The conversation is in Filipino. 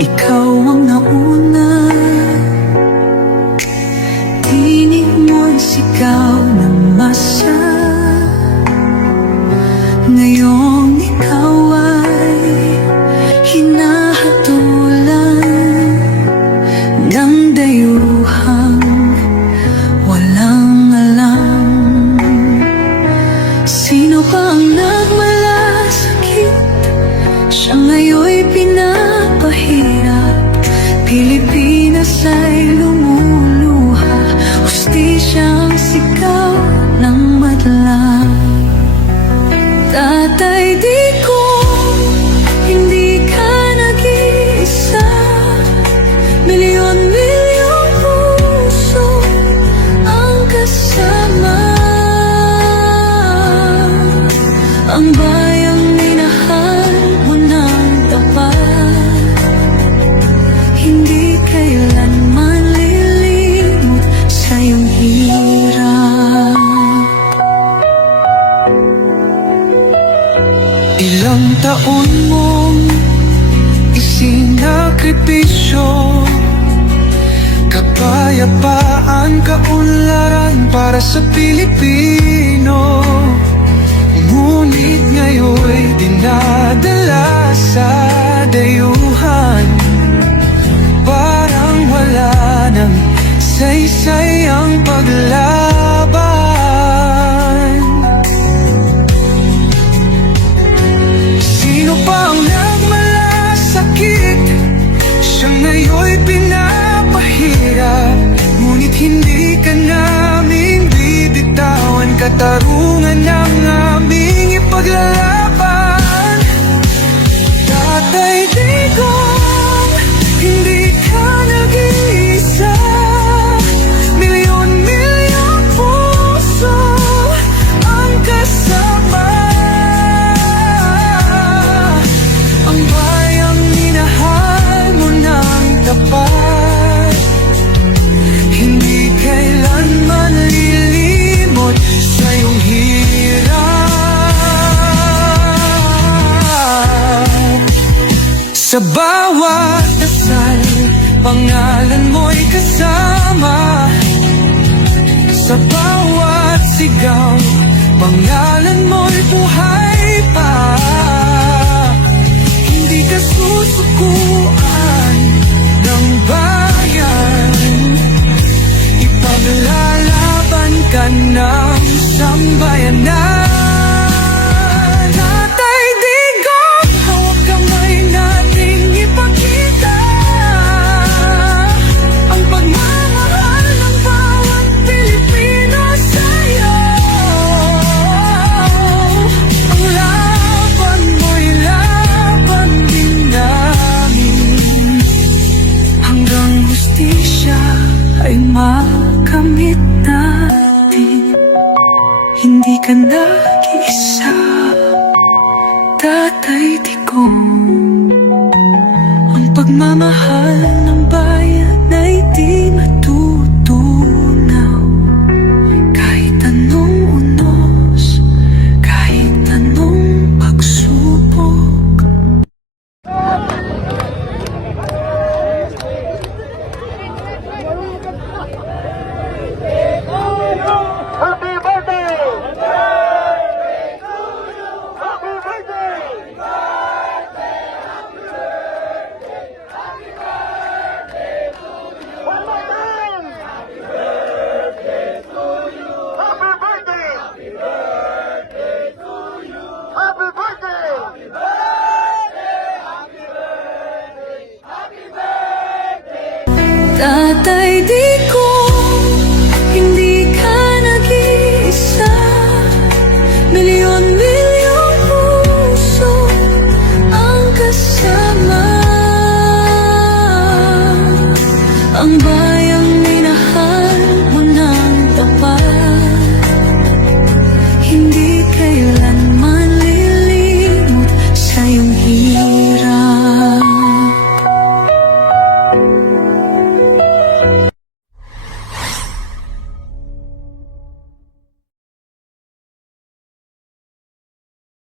ikaw ang nauna. Tinig mo'y sigaw ng masa. Ngayong ikaw ay hinahatulan ng dayuhang walang alam. Sino ba ang nagmalasakit? Siya ngayon'y pinapahirap. Pilipinas ay lumuluha, hustisyang sigaw ng madla. Tatay, di ko hindi ka nag-iisa. Milyon-milyong puso ang kasama. Ang bayang minahal mo ng tapat, hindi kailanman lilimot sa iyong hirap. Ilang taon mong isinakripisyo, kapayapaan, kaunlaran para sa Pilipino. Ngunit ngayon'y dinadala sa dayuhan. Parang wala nang saysay ang paglaban. Sino pa ang nagmalasakit? Siya ngayon'y pinapahirap. Ngunit hindi ka namin bibitawan. Katarungan ng aming ipaglalaban. Tatay, digong, hindi ka nag-iisa. Milyon-milyong puso ang kasama. Ang bayang minahal mo ng tapat, hindi kailanman lilimot sa iyong hirap. Sa bawat dasal, pangalan mo'y kasama. Sa bawat sigaw, pangalan mo'y buhay pa. Hindi ka susukuan ng bayan. Ipaglalaban ka ng sambayanan.